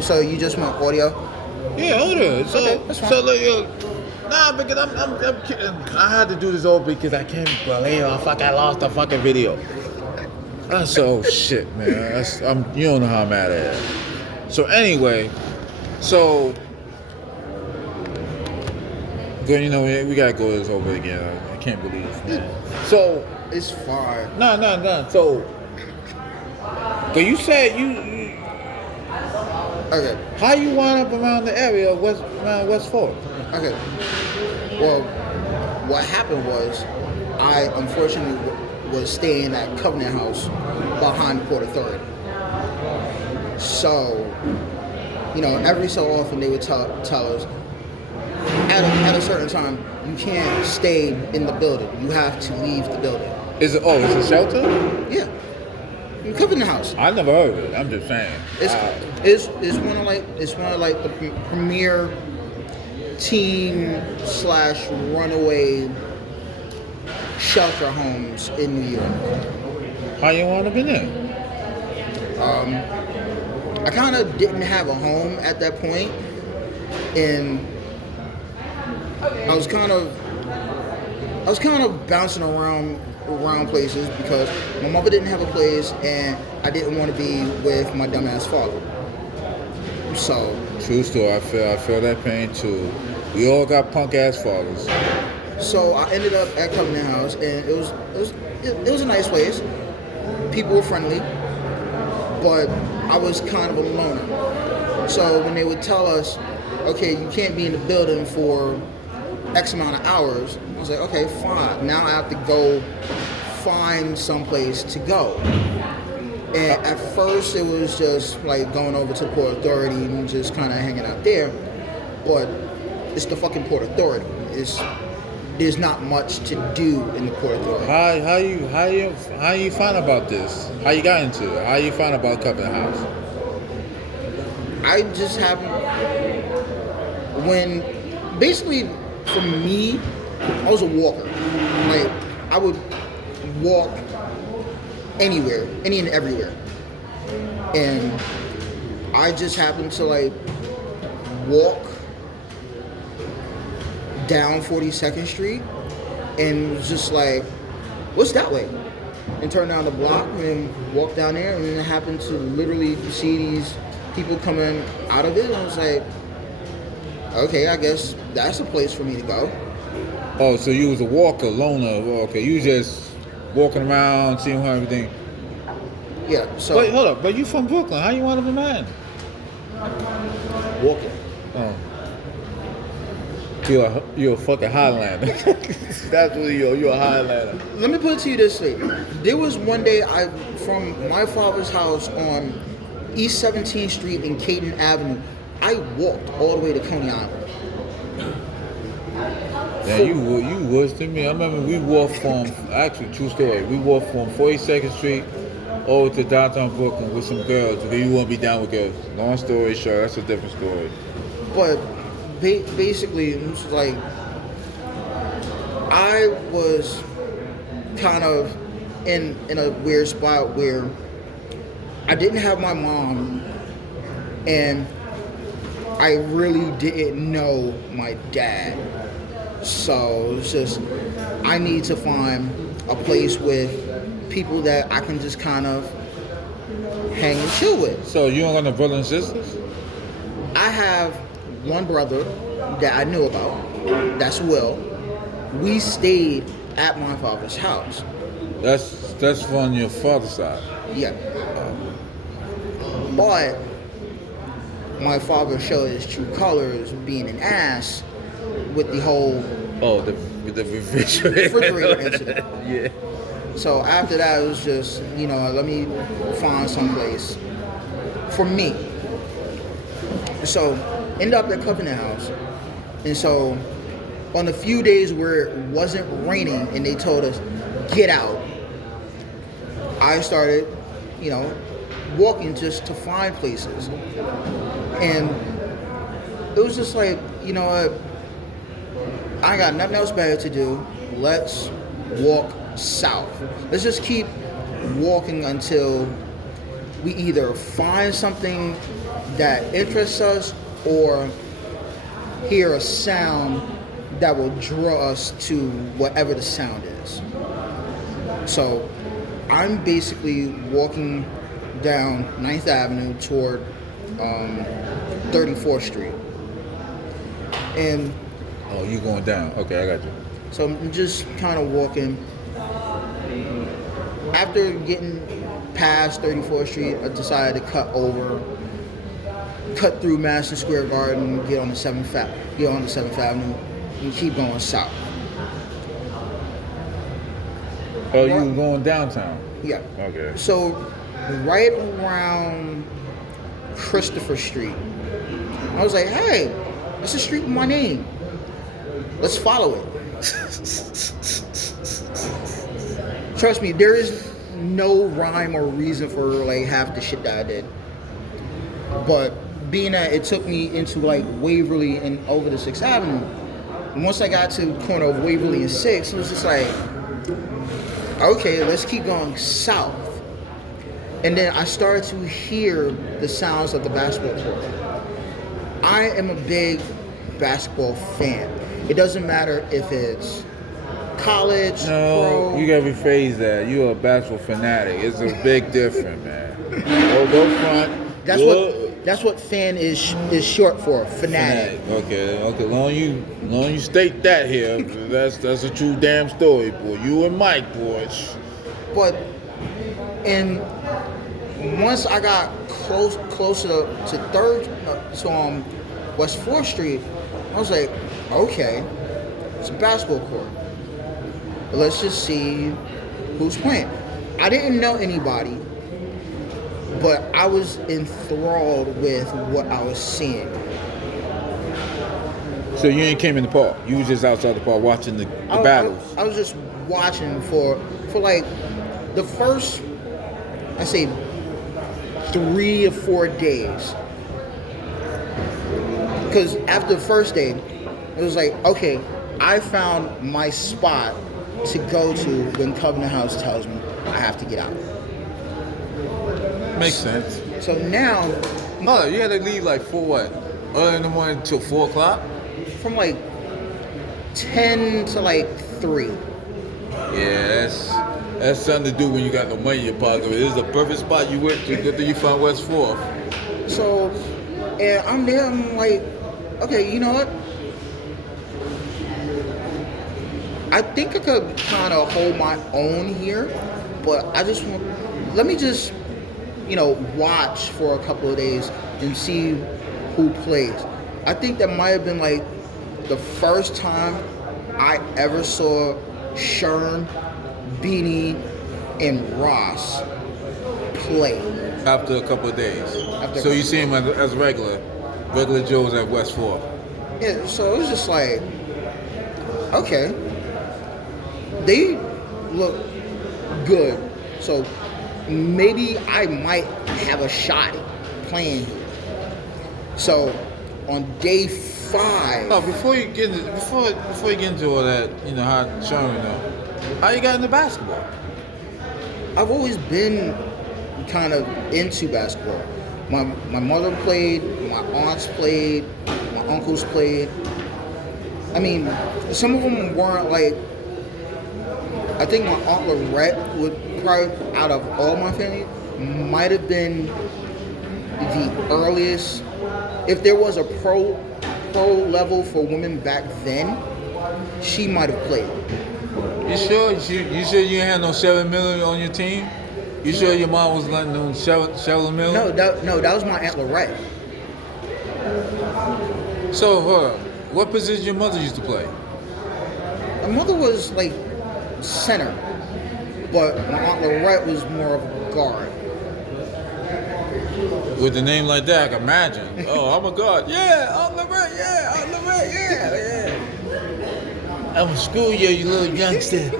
So you just want audio? Yeah, audio. So, Okay, that's fine. so like, nah, because I'm kidding. I had to do this all because I can't believe I lost the fucking video. That's so shit, man. You don't know how mad I am. So anyway, so good, you know, we gotta go this over again. I can't believe this, man. So It's fine. no. So, but you said you Okay. how you wind up around the area of West Fork? Okay. Well, what happened was, I unfortunately was staying at Covenant House behind the Port Authority. So, you know, every so often they would tell us, at a certain time, you can't stay in the building. You have to leave the building. It's a shelter? Yeah. You Covenant House. I never heard of it. I'm just saying. It's one of like the premier teen / runaway shelter homes in New York. How you wind up in there? I kind of didn't have a home at that point, and I was kind of bouncing around places because my mother didn't have a place, and I didn't want to be with my dumbass father. So True story. I feel that pain too. We all got punk ass fathers. So I ended up at Covenant House, and it was a nice place. People were friendly, but I was kind of a loner. So when they would tell us, okay, you can't be in the building for X amount of hours, I was like, okay, fine. Now I have to go find someplace to go. And at first it was just like going over to the Port Authority and just kind of hanging out there. But it's the fucking Port Authority. There's not much to do in the Port Authority. How you find about this? How you got into it? How you find about Covenant House? I just haven't. Basically, for me, I was a walker. Like, I would walk anywhere, any and everywhere. And I just happened to, like, walk down 42nd Street and was just like, what's that way? And turned down the block and walked down there, and then I happened to literally see these people coming out of it, and I was like, okay, I guess that's a place for me to go. Oh, so you was a walker, loner. Okay, you just walking around, seeing how everything. Yeah, so. Wait, hold up. But you from Brooklyn. How you wind up in Manhattan? Walking. Oh. You're a fucking Highlander. That's what you're a Highlander. Let me put it to you this way. There was one day from my father's house on East 17th Street and Caton Avenue, I walked all the way to Coney Island. Yeah, you worse than me. I remember we walked from, actually, true story, we walked from 42nd Street over to downtown Brooklyn with some girls because you want to be down with girls. Long story short, that's a different story. But basically, it was like, I was kind of in a weird spot where I didn't have my mom, and I really didn't know my dad. So it's just, I need to find a place with people that I can just kind of hang and chill with. So you don't got no brothers and sisters? I have one brother that I knew about. That's Will. We stayed at my father's house. That's from your father's side. Yeah. But my father showed his true colors, being an ass, with the whole the refrigerator incident. Yeah. So after that, it was just, let me find someplace for me. So end up at Covenant House, and so on the few days where it wasn't raining and they told us get out, I started, walking just to find places. And it was just like, you know what, I got nothing else better to do. Let's walk south. Let's just keep walking until we either find something that interests us or hear a sound that will draw us to whatever the sound is. So I'm basically walking down 9th Avenue toward 34th Street. And Oh, you going down. Okay, I got you. so I'm just kind of walking. After getting past 34th Street, I decided to cut through Madison Square Garden, get on the 7th Avenue, and keep going south. Oh, you were going downtown. Yeah. Okay. So right around Christopher Street, I was like, hey, that's a street with my name. Let's follow it. Trust me, there is no rhyme or reason for like half the shit that I did. But being that it took me into like Waverly and over to 6th Avenue, and once I got to the corner of Waverly and 6th, it was just like, okay, let's keep going south. And then I started to hear the sounds of the basketball court. I am a big basketball fan. It doesn't matter if it's college, No, pro. you gotta rephrase that. You're a basketball fanatic. It's a big difference, man. Go front. That's what fan is short for, fanatic. Okay. Long you state that here. That's a true damn story, boy. You and Mike, boys. But and once I got closer to West 4th Street, I was like, okay, it's a basketball court. Let's just see who's playing. I didn't know anybody, but I was enthralled with what I was seeing. So you ain't came in the park. You was just outside the park watching the battles. I was just watching for like the first, I say, 3 or 4 days. Because after the first day, it was like, okay, I found my spot to go to when Covenant House tells me I have to get out. Makes sense. So now, No, you had to leave like for what? Early in the morning till 4 o'clock? from like 10 to like 3. Yeah, that's something to do when you got no money in your pocket. This is the perfect spot you went to. Good thing you found West 4th. So, and I'm there, I'm like, okay, you know what? I think I could kind of hold my own here, but let me just, watch for a couple of days and see who plays. I think that might have been like the first time I ever saw Sherm, Beanie, and Ross play. After a couple of days. So you see him as regular Joe's at West 4th. Yeah, so it was just like, okay, they look good, so maybe I might have a shot playing here. So on day 5. Oh, before you get into all that, how Sherman how you got into basketball? I've always been kind of into basketball. My mother played, my aunts played, my uncles played. I mean, some of them weren't like, I think my Aunt Lorette would probably, out of all my family, might have been the earliest. If there was a pro level for women back then, she might have played. You sure? You sure you ain't had no 7 million on your team? You sure your mom was letting them 7 million? No, that was my Aunt Lorette. So, what position your mother used to play? My mother was like center, but my Aunt Lorette was more of a guard. With a name like that, I can imagine. Oh, I'm a guard. Yeah, Aunt Lorette. Yeah, Aunt Lorette. Yeah. I'm in school, you little youngster.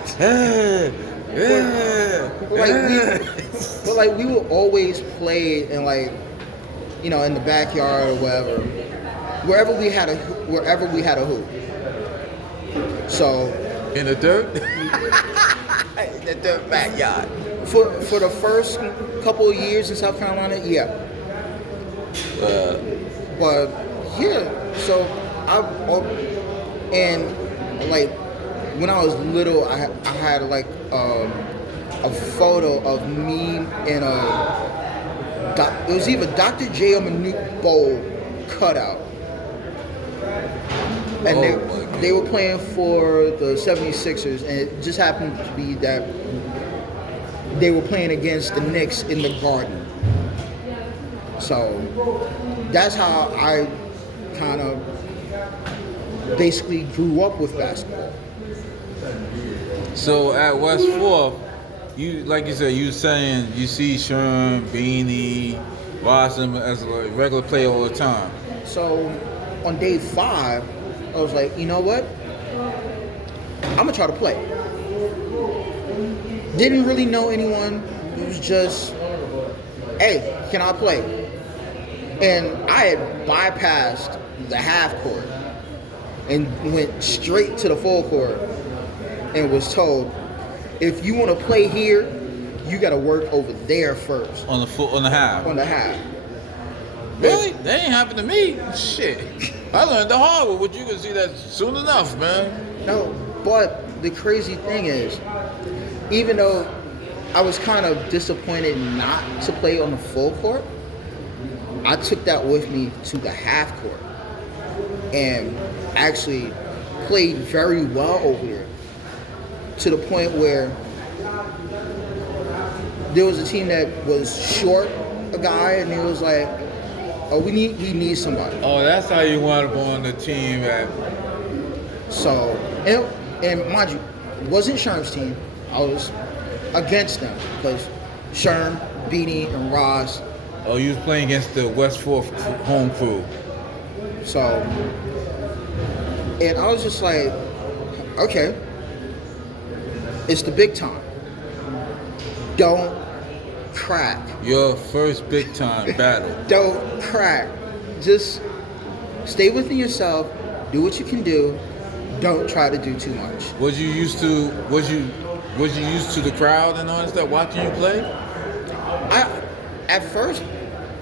But we would always play in in the backyard or whatever, wherever we had a hoop. So in the dirt. in the dirt backyard. For the first couple of years in South Carolina, yeah. But yeah, so and like when I was little, I had like a photo of me in it was either Dr. J or Manute Bowl cutout, and they were playing for the 76ers, and it just happened to be that they were playing against the Knicks in the Garden. So that's how I kind of basically grew up with basketball. So at West 4th, you, like you said, you saying you see Sherm, Beanie, Boston as a regular player all the time. So on day 5, I was like, you know what? I'm gonna try to play. Didn't really know anyone. It was just, hey, can I play? And I had bypassed the half court and went straight to the full court and was told, if you want to play here, you got to work over there first. On the half. On the half. Really? That ain't happened to me. Shit. I learned the hard way. But you can see that soon enough, man. No, but the crazy thing is, even though I was kind of disappointed not to play on the full court, I took that with me to the half court and actually played very well over there, to the point where there was a team that was short a guy, and it was like, oh, we need somebody. Oh, that's how you wound up on the team at. So, and mind you, it wasn't Sherm's team. I was against them because Sherm, Beanie, and Ross. Oh, you was playing against the West 4th home crew. So, and I was just like, okay, it's the big time. Don't crack. Your first big time battle. Don't crack. Just stay within yourself. Do what you can do. Don't try to do too much. Was you used to the crowd and all that stuff watching you play? At first,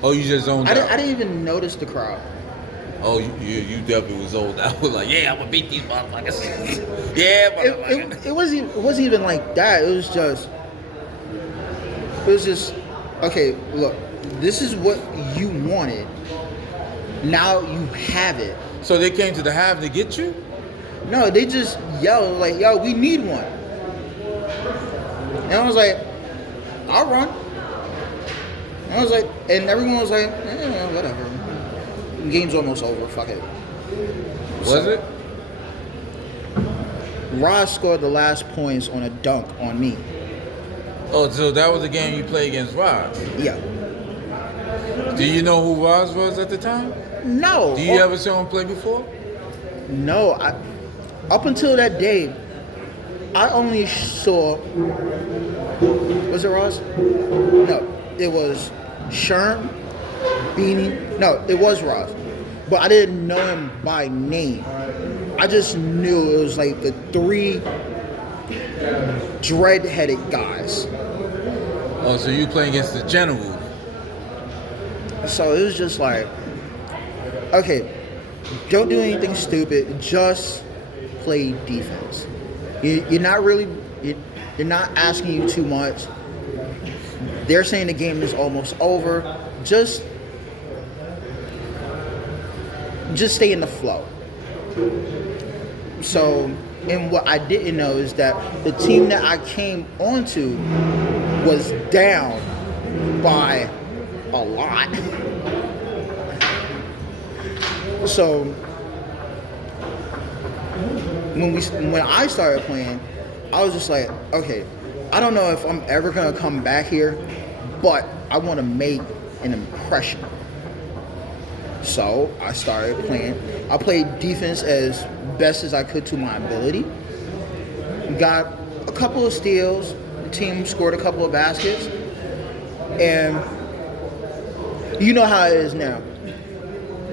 oh, you just zoned out. I didn't even notice the crowd. Oh, you definitely was zoned out. Like, yeah, I'm gonna beat these motherfuckers. Yeah, motherfuckers. It wasn't even like that. It was just okay. Look, this is what you wanted. Now you have it. So they came to the half to get you? No, they just yelled like, "Yo, we need one." And I was like, "I'll run." And I was like, and everyone was like, whatever. The game's almost over. Fuck it. Was it? Ross scored the last points on a dunk on me. Oh, so that was the game you played against Ross? Yeah. Do you know who Ross was at the time? No. Do you ever see him play before? No. Up until that day, I only saw. Was it Ross? No, it was Sherm, Beanie. No, it was Ross, but I didn't know him by name. I just knew it was like the 3 dread-headed guys. Oh, so you playing against the general? So it was just like, okay, don't do anything stupid. Just play defense. You're not really. They're not asking you too much. They're saying the game is almost over. Just stay in the flow. So, and what I didn't know is that the team that I came onto was down by a lot. So when I started playing, I was just like, okay, I don't know if I'm ever gonna come back here, but I want to make an impression. So I started playing. I played defense as best as I could to my ability. Got a couple of steals. The team scored a couple of baskets. And you know how it is now.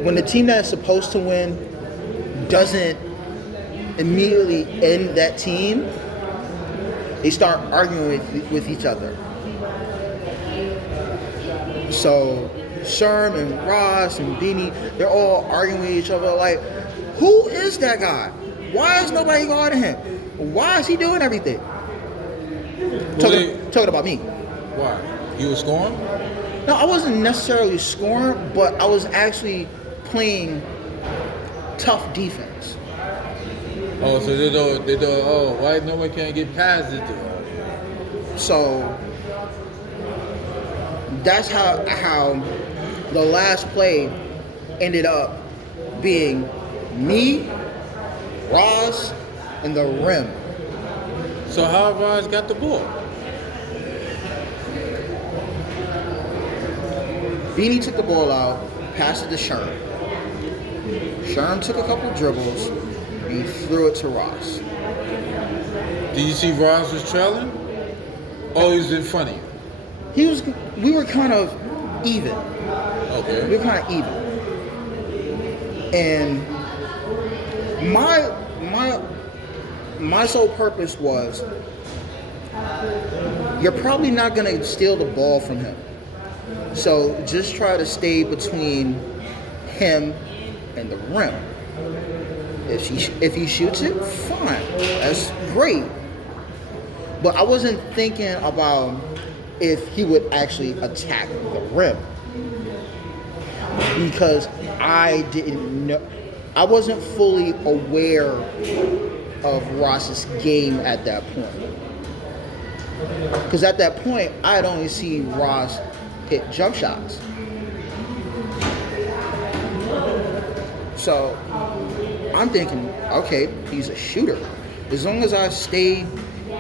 When the team that's supposed to win doesn't immediately end that team, they start arguing with each other. So Sherm and Ross and Beanie, they're all arguing with each other. Like, who is that guy? Why is nobody guarding him? Why is he doing everything? Talking about me. Why? You were scoring? No, I wasn't necessarily scoring, but I was actually playing tough defense. Oh, so why nobody can't get past it? So that's how the last play ended up being me, Ross, and the rim. So how Ross got the ball? Beanie took the ball out, passed it to Sherm. Sherm took a couple dribbles, and he threw it to Ross. Did you see Ross was trailing? Oh, he was in front of you. We were kind of even. Okay. We were kind of even. And my sole purpose was, you're probably not gonna steal the ball from him. So just try to stay between him and the rim. If he shoots it, fine. That's great. But I wasn't thinking about if he would actually attack the rim. Because I didn't know, I wasn't fully aware of Ross's game at that point. Because at that point, I had only seen Ross hit jump shots. So I'm thinking, okay, he's a shooter. As long as I stay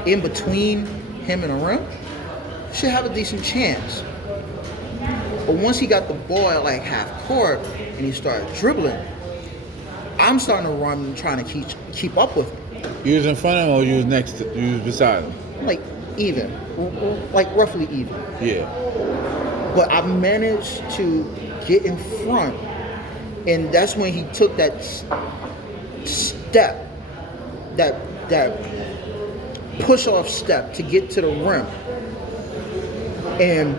in between him and the rim, I should have a decent chance. But once he got the ball at like half court and he started dribbling, I'm starting to run, trying to keep up with him. You was in front of him or you was beside him? Like even, like roughly even. Yeah. But I managed to get in front, and that's when he took that step, that push-off step to get to the rim. And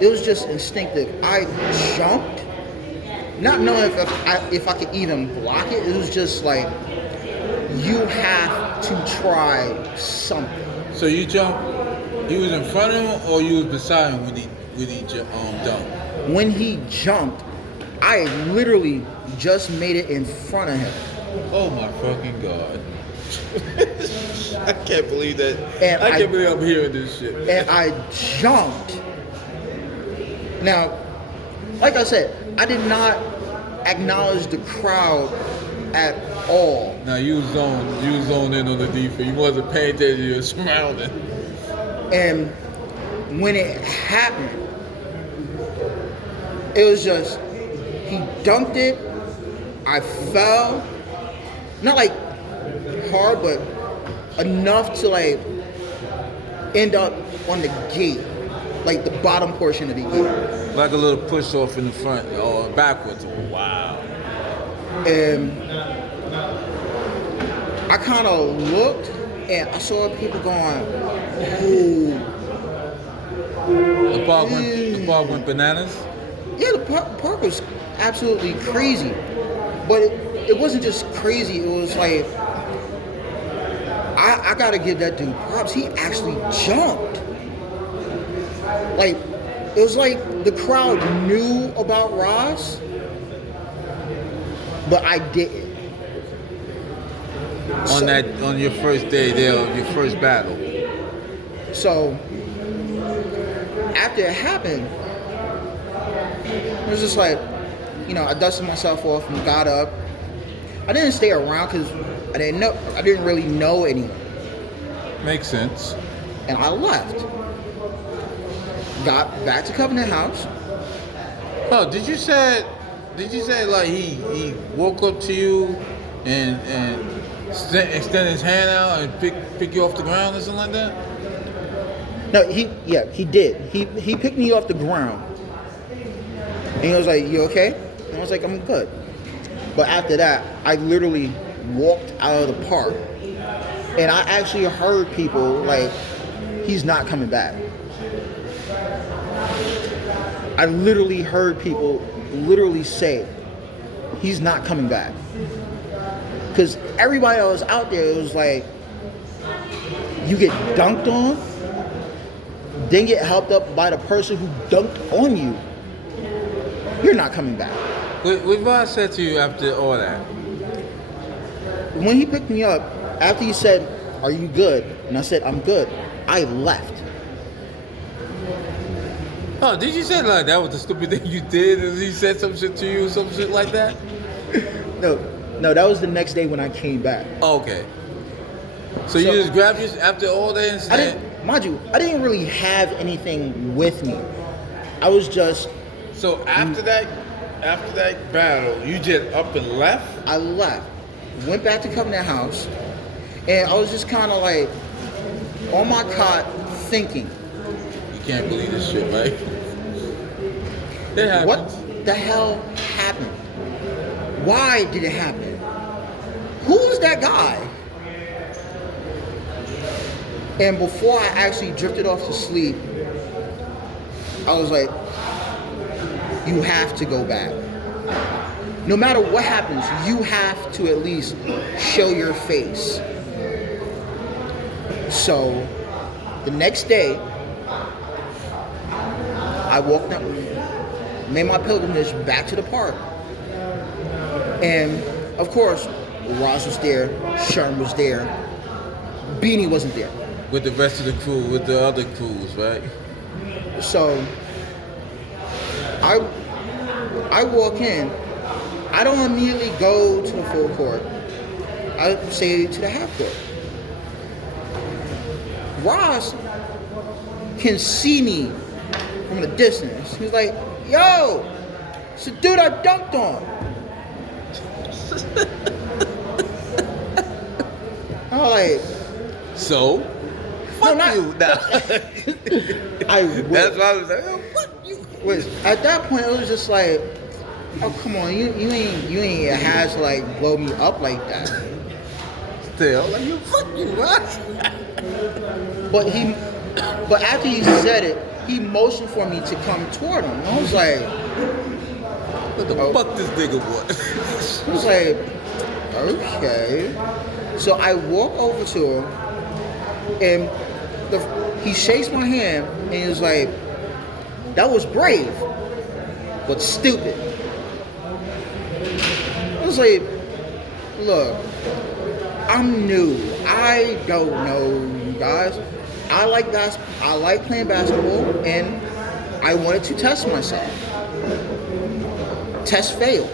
it was just instinctive. I jumped, not knowing if I could even block it. It was just like, you have to try something. So you jumped. You was in front of him, or you was beside him when he dunked? When he jumped, I literally just made it in front of him. Oh my fucking God! I can't believe that. And I can't believe I'm hearing this shit. And I jumped. Now, like I said, I did not acknowledge the crowd at all. Now you was zoned in on the defense. You wasn't paying attention to your surroundings. And when it happened, it was just, he dunked it, I fell, not like hard, but enough to like end up on the gate, like the bottom portion of the gate. Like a little push off in the front or backwards. Wow. And I kind of looked and I saw people going, "Oh." The park went bananas? Yeah, the park was absolutely crazy. But it wasn't just crazy, it was like, I gotta give that dude props. He actually jumped. Like, it was like the crowd knew about Ross, but I didn't. On your first day there, your first battle. So after it happened, it was just like, I dusted myself off and got up. I didn't stay around because I didn't really know anyone. Makes sense. And I left. Got back to Covenant House. Oh, did you say like he woke up to you and extend his hand out and pick you off the ground or something like that? No, he did. He picked me off the ground. And he was like, "You okay?" And I was like, "I'm good." But after that, I literally walked out of the park. And I actually heard people like, "He's not coming back." I literally heard people literally say, he's not coming back. Because everybody else out there, it was like, you get dunked on, then get helped up by the person who dunked on you. You're not coming back. What Ross said to you after all that? When he picked me up, after he said, "Are you good?" and I said, "I'm good," I left. Oh, did you say like that was the stupid thing you did and he said some shit to you, some shit like that? No, that was the next day when I came back. Oh, okay. So you just grabbed your, after all that incident? I didn't really have anything with me. I was just... So after that battle, you just up and left? I left. Went back to Covenant House. And I was just kind of like on my cot thinking. You can't believe this shit, right? It happens. What the hell happened? Why did it happen? Who's that guy? And before I actually drifted off to sleep, I was like, you have to go back. No matter what happens, you have to at least show your face. So, the next day, I walked up, made my pilgrimage back to the park. And, of course, Ross was there, Sherm was there, Beanie wasn't there. With the rest of the crew, with the other crews, right? So, I walk in. I don't immediately go to the full court. I say to the half court. Ross can see me from the distance. He's like, "Yo, it's the dude I dunked on." I'm like, so? Fuck you now. That's why I was like, oh, fuck you. At that point, it was just like, oh, come on, you ain't had to like blow me up like that. Still, like, you fuck you, what? But after he said it, he motioned for me to come toward him. I was like, what the fuck this nigga was? I was like, okay. So I walk over to him, and he shakes my hand, and he was like, that was brave, but stupid. I was like, look, I'm new. I don't know you guys. I like playing basketball, and I wanted to test myself. Test failed.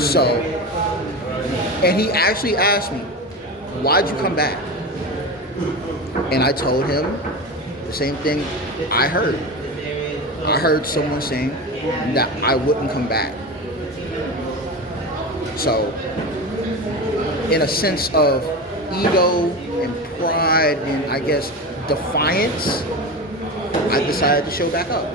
So, and he actually asked me, why'd you come back? And I told him the same thing I heard. I heard someone saying that I wouldn't come back. So, in a sense of ego and pride and I guess defiance, I decided to show back up.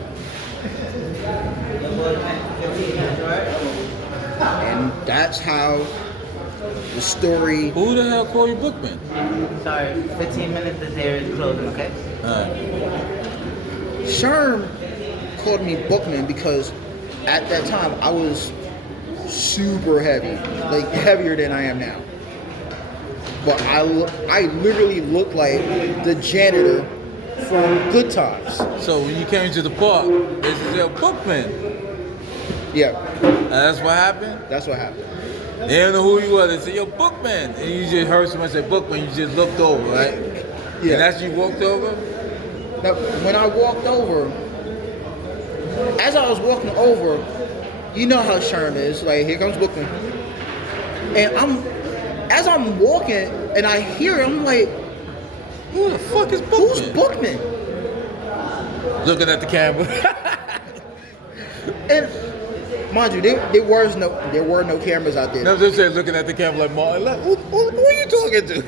And that's how the story... Who the hell called you Bookman? Sorry, 15 minutes, the there is closing, okay? Alright. Sherm called me Bookman because at that time I was super heavy, like heavier than I am now. But I literally looked like the janitor from Good Times. So when you came to the park, they said, yo, Bookman. Yeah. That's what happened? That's what happened. They didn't know who you were. They said, yo, Bookman. And you just heard someone say Bookman, you just looked over, right? Yeah. And as you walked over? Now, when I walked over, as I was walking over, you know how Sherm is. Like, here comes Bookman. And as I'm walking and I hear him, I'm like, Who the fuck is Bookman? who's Bookman? Looking at the camera. And mind you, there were no cameras out there. No, just saying, looking at the camera like, Martin, like, who are you talking to?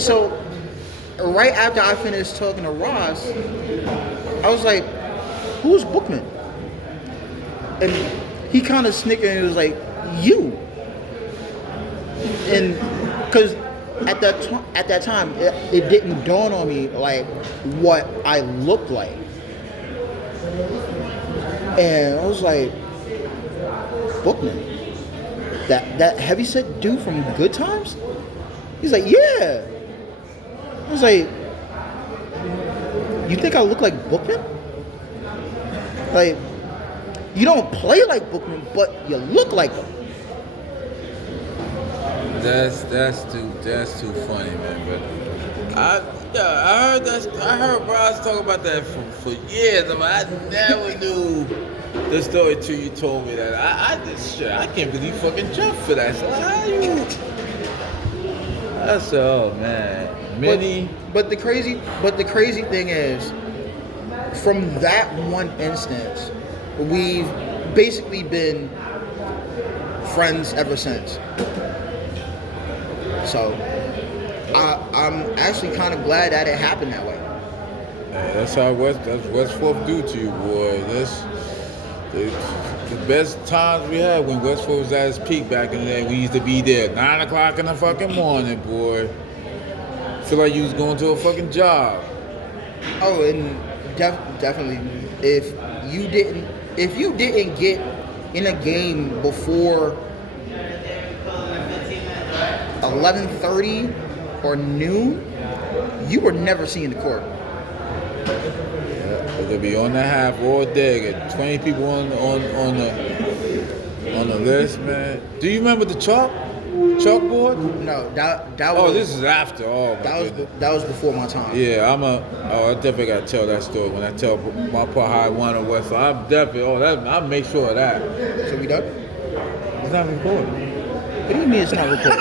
So, right after I finished talking to Ross, I was like, who's Bookman? And he kind of snickered and he was like, you. And because at that time, it didn't dawn on me like what I looked like, and I was like, Bookman, that heavyset dude from Good Times. He's like, yeah. I was like, you think I look like Bookman? Like, you don't play like Bookman, but you look like him. That's too funny, man. But I heard Bryce talk about that for years. I mean, I never knew the story till you told me that. I can't believe you fucking jumped for that. So how you? That's man. But the crazy thing is, from that one instance, we've basically been friends ever since. So I'm actually kind of glad that it happened that way. That's West Fork do to you, boy. That's the best times we had when West Fork was at its peak back in the day. We used to be there 9 o'clock in the fucking morning, boy. Feel like you was going to a fucking job. Oh, and definitely, if you didn't get in a game before 11:30 or noon, you were never seeing the court. Yeah, they'll be on the half all day. Got 20 people on the list, man. Do you remember the chalkboard? No, that was. Oh, this is after. Oh, that was before my time. Yeah, I definitely gotta tell that story when I tell my part how I won or what. So I'm definitely. I'll make sure of that. So we done? It's not recording. What do you mean it's not recorded?